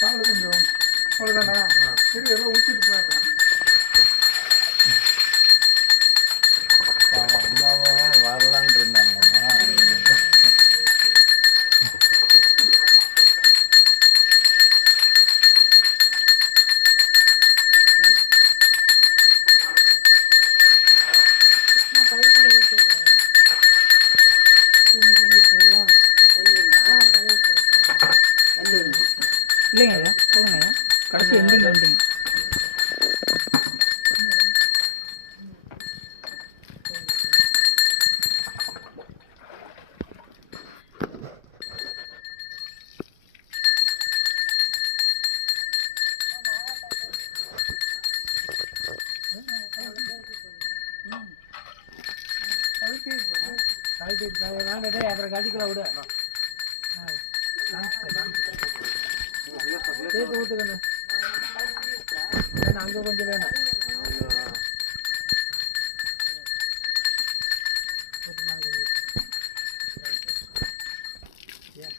பால் கொஞ்சம் அவ்வளோதானா சரி எல்லாம் ஊற்றிட்டு போயிடுறேன் அம்மாவும் வரலான் இருந்தாங்கம்மா இல்லைங்க ஐயா போதுங்க ஐயா. கடைசி எண்டிங் எண்டிங் அப்புறம் கட்டிக்கலாம் விடு. சேர்த்து ஊற்றுக்கண்ணு அங்கே கொஞ்சம் வேணும்.